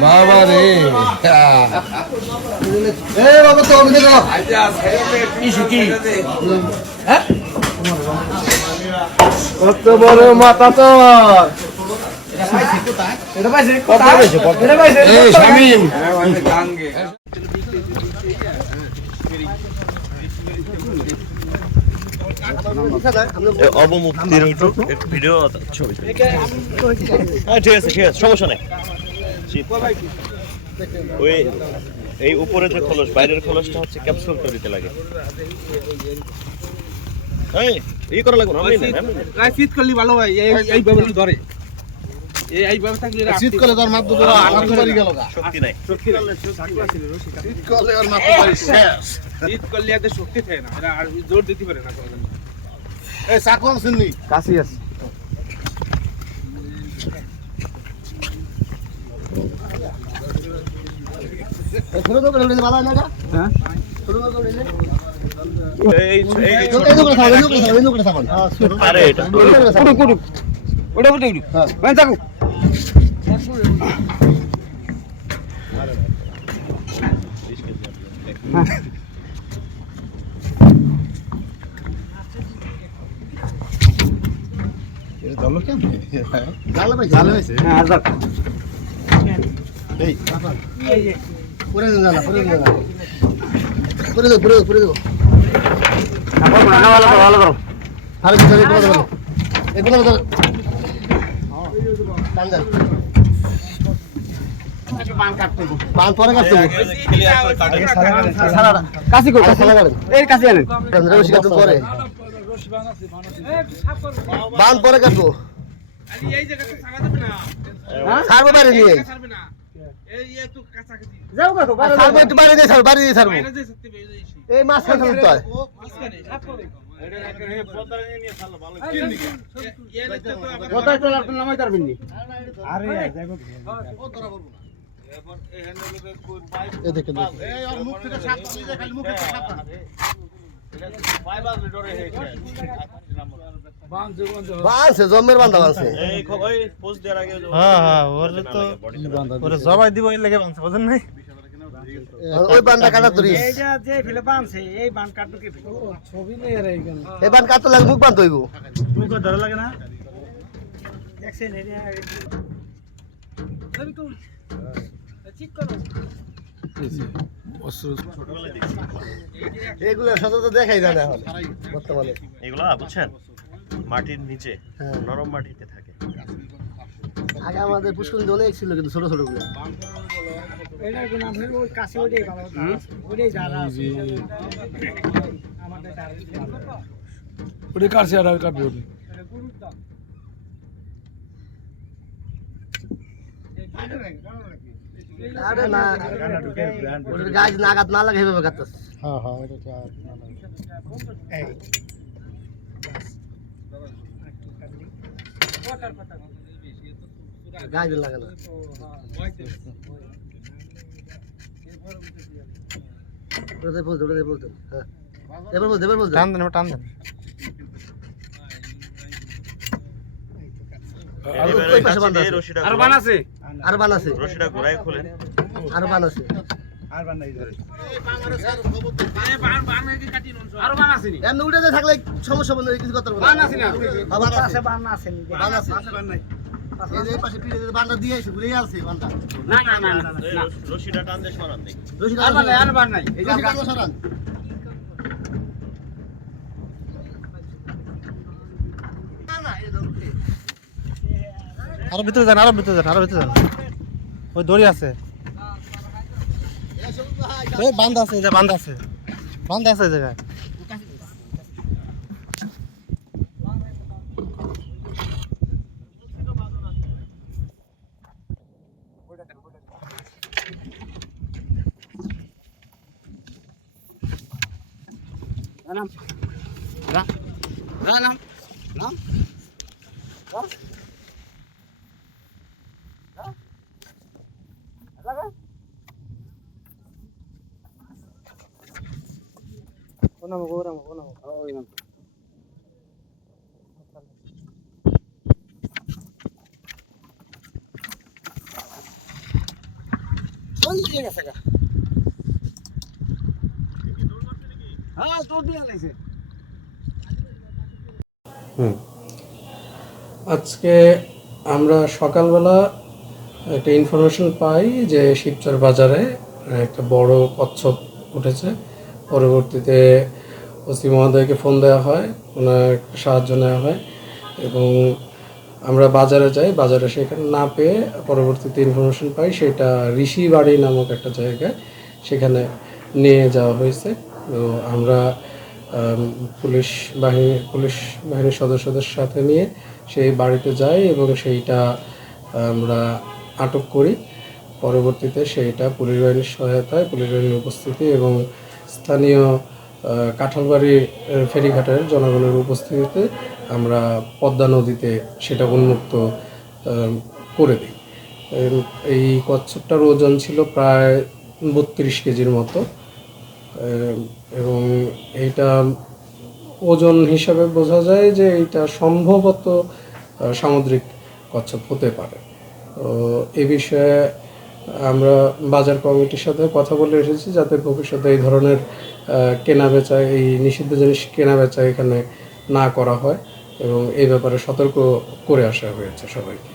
বাবা রে বাবা তো আমি দেখো কি হ্যাঁ কত বড় মাথা তো এটা পাইছে কত পাইছে এটা পাইছে এই শামিম গাঙ্গে অবমুক্তির ভিডিও ছবি হ্যাঁ ঠিক আছে সমস্যা নেই ওই এই উপরে যে খোলস বাইরের খোলসটা হচ্ছে ক্যাপসুল তৈরিতে লাগে এই করা লাগবে না শীত করলে ভালো হয় এই ব্যবস্থা ধরে এই ব্যবস্থা শীত করলে তোর মাত্র গেল শক্তি নাই শীত করলে ওর মাত্র শীত করলে এত শক্তি থাকে না এরা আর জোর দিতে পারে না এই সাকম শুননি কাশি আছে ছোট তো করে ভালো না হ্যাঁ ছোট তো করে আরে এটা ওটা হ্যাঁ থাকো জানো কেন জাল ভাই হ্যাঁ আর এই পুরো জানা পুরো দাও ভালো করো ভালো করো এগুলো টান্ডা পান পরে কাটতে কাশি কো এই কাশি আনেন রশি কাটতে পরে বান পরে কাটবো এই জায়গাটা ছাড়া যাবে না ছাড়বো বাইরে নিয়ে ছাড়বে না এই একটু কাছাকাছি যাও কত ছাড়বো একটু বাইরে দিয়ে ছাড়বো বাইরে দিয়ে ছাড়বো বাইরে যে সত্যি বেজে এই মাছ খাইতে তো মাঝখানে সাপ করে এটা রাখে পর্দা নিয়ে ছাড়লো ভালো কোথায় চলে আপনি নামাই পারবেন নি আরে যাইবো ও ধরা পড়বো না এরপর এই হ্যান্ডেলকে কোন পাইপ এই দেখেন এই আর মুখ থেকে সাপ দিয়ে খালি মুখে সাপ বাঁধছে জম্মের বান্ধা বাঁধছে হ্যাঁ ওরে তো ওরে জবাই দিব এই লাগে বাঁধছে বুঝেন নাই ওই বান্ধা কাটা ধরি এইটা যে ফেলে বাঁধছে এই বাঁধ কাটলো কি ছবি নেই আর এইখানে এই বান্ধ কাটতে লাগে মুখ বাঁধতে হইব মুখ ধরে লাগে না দেখছেন এটা ছবি কোন ঠিক করো এগুলো সচরাচর দেখাই যায় না এখন বর্তমানে এগুলা বুঝছেন মাটির নিচে নরম মাটিতে থাকে আগে আমাদের পুষ্করিণী অনেক ছিল কিন্তু ছোট ছোট গুলো এটা কোন আপনার ওই কাছে ওইটাই ভালো ওইটাই যারা আছে আমাদের ওটা কাটছে আর কাটবে ওটা আরে না ওদের গাছ নাগাদ না লাগে এভাবে কাটতেছে হ্যাঁ হ্যাঁ এটা গাছ লাগে না ওটাতে বলতে হ্যাঁ এবার বলতে টান দেন টান দেন আর বান আছে আর বান আছে রশিটা ঘোরায় খুলেন আর বান আছে আর বান নাই ধরে এই বান নাকি কাটি নন আর বান আছে নি এমন উড়ে থাকলে সমস্যা বন্ধ কিছু করতে পারবো বান আছে না বান আছে বান আছে নি বান আছে বান নাই এই যে পাশে পিড়ে বানটা দিয়ে এসে ঘুরে আছে বানটা না রশিটা টান দিয়ে সরান দেখি আর বান নাই এই যে কাগজ সরান আরো ভিতরে যান ওই দড়ি আছে এই বান্ধা আছে এই জায়গায় নাম আজকে আমরা সকালবেলা একটা ইনফরমেশন পাই যে শিবচর বাজারে একটা বড় কচ্ছপ উঠেছে। পরবর্তীতে ওসি মহোদয়কে ফোন দেওয়া হয়, ওনার সাহায্য নেওয়া হয় এবং আমরা বাজারে যাই। বাজারে সেখানে না পেয়ে পরবর্তীতে ইনফরমেশন পাই সেটা ঋষিবাড়ি নামক একটা জায়গায়, সেখানে নিয়ে যাওয়া হয়েছে। তো আমরা পুলিশ বাহিনীর সদস্যদের সাথে নিয়ে সেই বাড়িতে যাই এবং সেইটা আমরা আটক করি। পরবর্তীতে সেইটা পুলিশ বাহিনীর সহায়তায়, পুলিশ বাহিনীর উপস্থিতি এবং স্থানীয় কাঁঠালবাড়ি ফেরিঘাটের জনগণের উপস্থিতিতে আমরা পদ্মা নদীতে সেটা উন্মুক্ত করে দিই। এই কচ্ছপটার ওজন ছিল প্রায় 32 কেজির মতো এবং এইটা ওজন হিসাবে বোঝা যায় যে এইটা সম্ভবত সামুদ্রিক কচ্ছপ হতে পারে। তো এ বিষয়ে আমরা বাজার কমিটির সাথে কথা বলে এসেছি যাতে ভবিষ্যতে এই ধরনের কেনাবেচা, এই নিষিদ্ধ জিনিস কেনাবেচা এখানে না করা হয় এবং এই ব্যাপারে সতর্ক করে আসা হয়েছে সবাইকে।